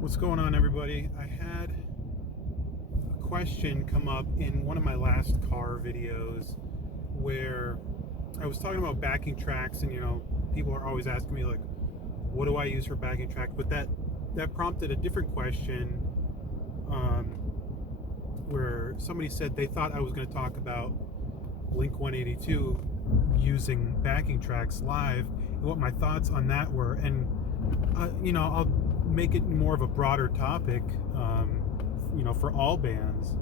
What's going on, everybody? I had a question come up in one of my last car videos where I was talking about backing tracks, and people are always asking me like, what do I use for backing tracks? But that prompted a different question, where somebody said they thought I was going to talk about Blink 182 using backing tracks live and what my thoughts on that were. And I'll make it more of a broader topic, for all bands.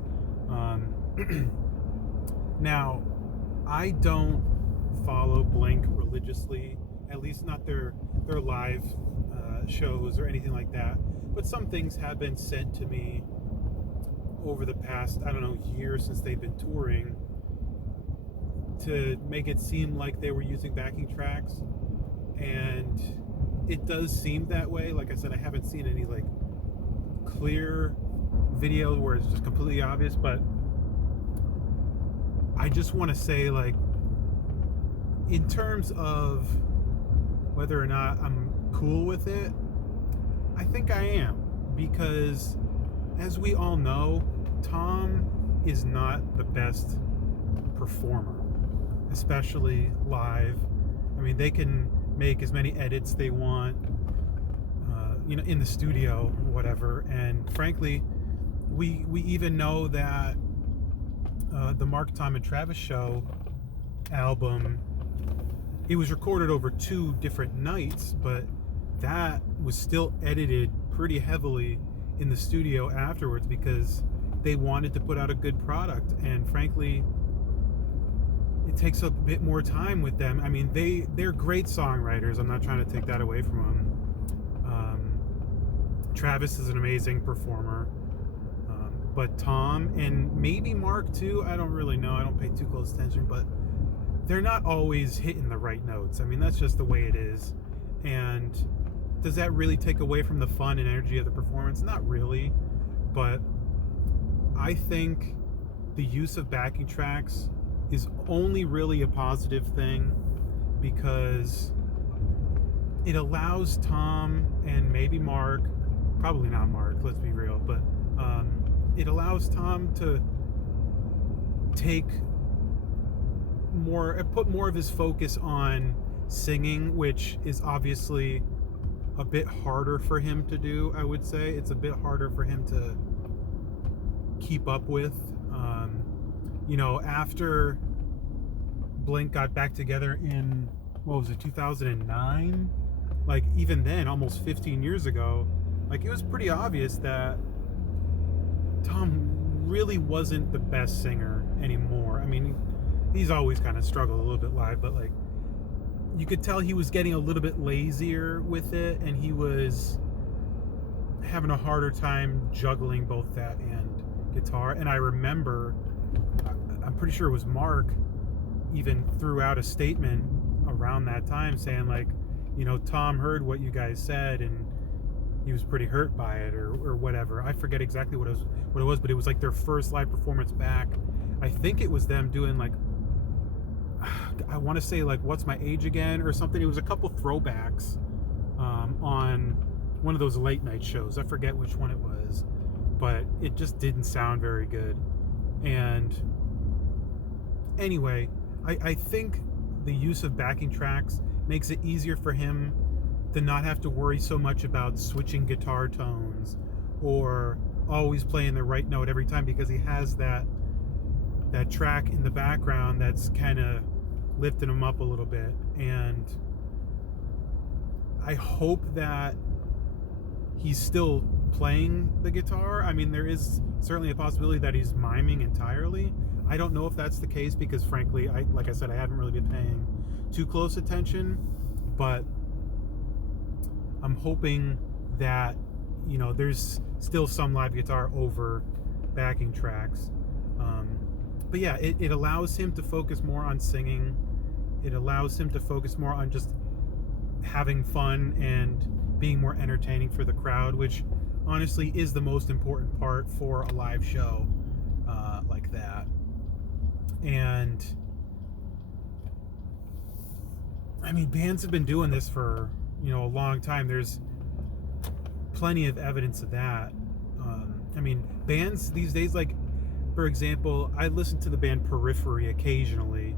Now, I don't follow Blink religiously, at least not their live shows or anything like that. But some things have been sent to me over the past, I don't know, year since they've been touring, to make it seem like they were using backing tracks, and it does seem that way. Like I said, I haven't seen any like clear video where it's just completely obvious, but I just want to say, like, in terms of whether or not I'm cool with it, I think I am, because as we all know, Tom is not the best performer, especially live. I mean, they can make as many edits they want, in the studio or whatever. And frankly, we even know that the Mark, Tom, and Travis Show album, it was recorded over 2 different nights, but that was still edited pretty heavily in the studio afterwards because they wanted to put out a good product. And frankly, it takes a bit more time with them. I mean, they're great songwriters. I'm not trying to take that away from them. Travis is an amazing performer, but Tom and maybe Mark too, I don't really know. I don't pay too close attention, but they're not always hitting the right notes. I mean, that's just the way it is. And does that really take away from the fun and energy of the performance? Not really, but I think the use of backing tracks is only really a positive thing, because it allows Tom and maybe Mark, probably not Mark, let's be real, but it allows Tom to put more of his focus on singing, which is obviously a bit harder for him to do. I would say it's a bit harder for him to keep up with. After Blink got back together in, what was it, 2009? Like, even then, almost 15 years ago, like, it was pretty obvious that Tom really wasn't the best singer anymore. I mean, he's always kind of struggled a little bit live, but like, you could tell he was getting a little bit lazier with it, and he was having a harder time juggling both that and guitar. And I remember, I'm pretty sure it was Mark even threw out a statement around that time saying, like, Tom heard what you guys said and he was pretty hurt by it, or whatever. I forget exactly what it was, but it was like their first live performance back. I think it was them doing, like, I want to say, like, What's My Age Again or something. It was a couple throwbacks on one of those late night shows. I forget which one it was, but it just didn't sound very good. And anyway, I think the use of backing tracks makes it easier for him to not have to worry so much about switching guitar tones or always playing the right note every time, because he has that track in the background that's kind of lifting him up a little bit. And I hope that he's still playing the guitar. I mean, there is certainly a possibility that he's miming entirely. I don't know if that's the case, because frankly, like I said, I haven't really been paying too close attention, but I'm hoping that, there's still some live guitar over backing tracks. But yeah, it allows him to focus more on singing. It allows him to focus more on just having fun and being more entertaining for the crowd, which honestly is the most important part for a live show like that. And I mean, bands have been doing this for, a long time. There's plenty of evidence of that. I mean, bands these days, like, for example, I listen to the band Periphery occasionally.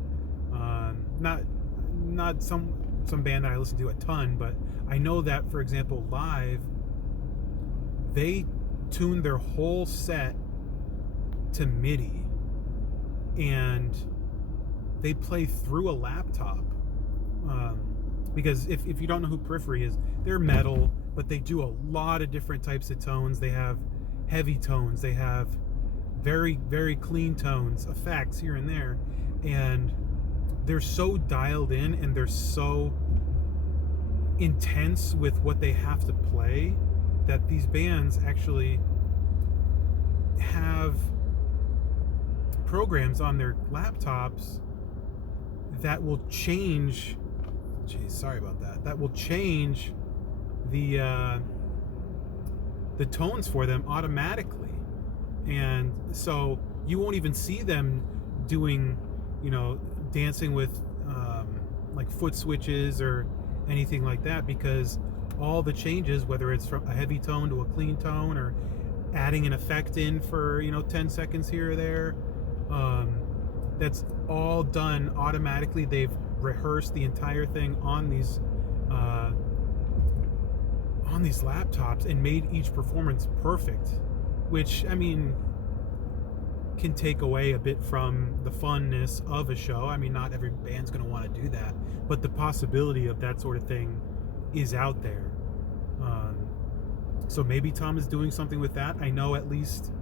Not some band that I listen to a ton, but I know that, for example, live, they tune their whole set to MIDI, and they play through a laptop. Because if you don't know who Periphery is, they're metal, but they do a lot of different types of tones. They have heavy tones, they have very, very clean tones, effects here and there, and they're so dialed in and they're so intense with what they have to play that these bands actually have programs on their laptops that will change. Geez, sorry about that. That will change the tones for them automatically, and so you won't even see them doing, dancing with like foot switches or anything like that, because all the changes, whether it's from a heavy tone to a clean tone or adding an effect in for 10 seconds here or there, that's all done automatically. They've rehearsed the entire thing on these laptops and made each performance perfect, which, I mean, can take away a bit from the funness of a show. I mean, not every band's going to want to do that, but the possibility of that sort of thing is out there. So maybe Tom is doing something with that. I know at least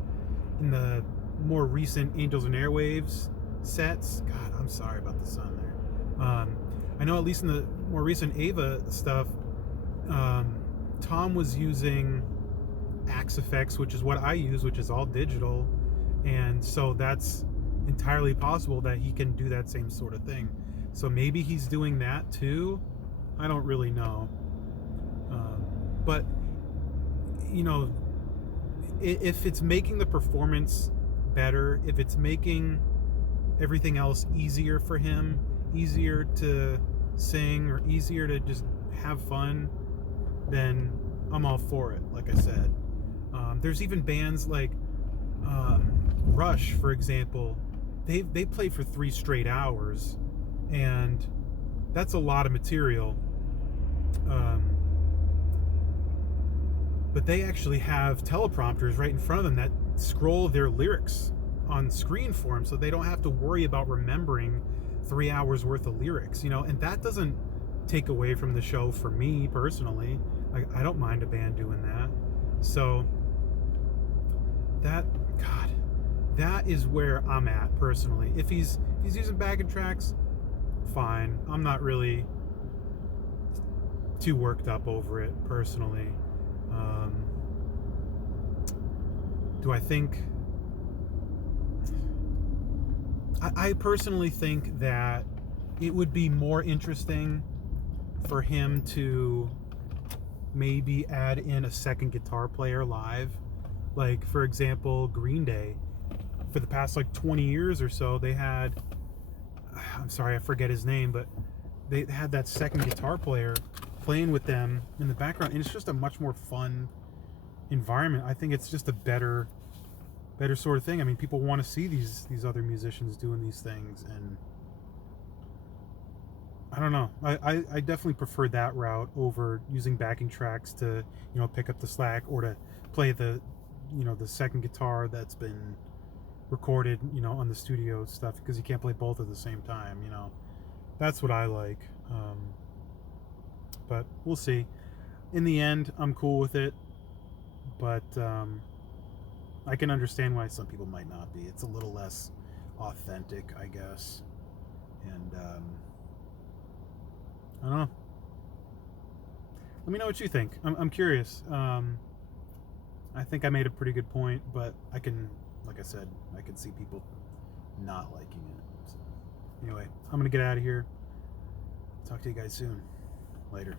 in the more recent Angels and Airwaves sets, God, I'm sorry about the sun there. I know at least in the more recent Ava stuff, Tom was using Axe Effects, which is what I use, which is all digital, and so that's entirely possible that he can do that same sort of thing. So maybe he's doing that too. I don't really know, but if it's making the performance better, if it's making everything else easier for him, easier to sing or easier to just have fun, then I'm all for it. Like I said, there's even bands like Rush, for example. They play for 3 straight hours, and that's a lot of material. But they actually have teleprompters right in front of them that scroll their lyrics on screen for them, so they don't have to worry about remembering 3 hours worth of lyrics, and that doesn't take away from the show for me personally. I don't mind a band doing that. So that is where I'm at personally. If he's using backing tracks, fine. I'm not really too worked up over it personally. Do I think... I personally think that it would be more interesting for him to maybe add in a second guitar player live. Like, for example, Green Day, for the past 20 years or so, they had, I'm sorry, I forget his name, but they had that second guitar player playing with them in the background, and it's just a much more fun environment. I think it's just a better sort of thing. I mean, people want to see these other musicians doing these things, and I don't know. I definitely prefer that route over using backing tracks to pick up the slack, or to play the the second guitar that's been recorded on the studio stuff, because you can't play both at the same time. That's what I like. But we'll see. In the end, I'm cool with it, but I can understand why some people might not be. It's a little less authentic, I guess. And I don't know. Let me know what you think. I'm curious. I think I made a pretty good point, but I can, like I said, I can see people not liking it. So, anyway, I'm going to get out of here. Talk to you guys soon. Later.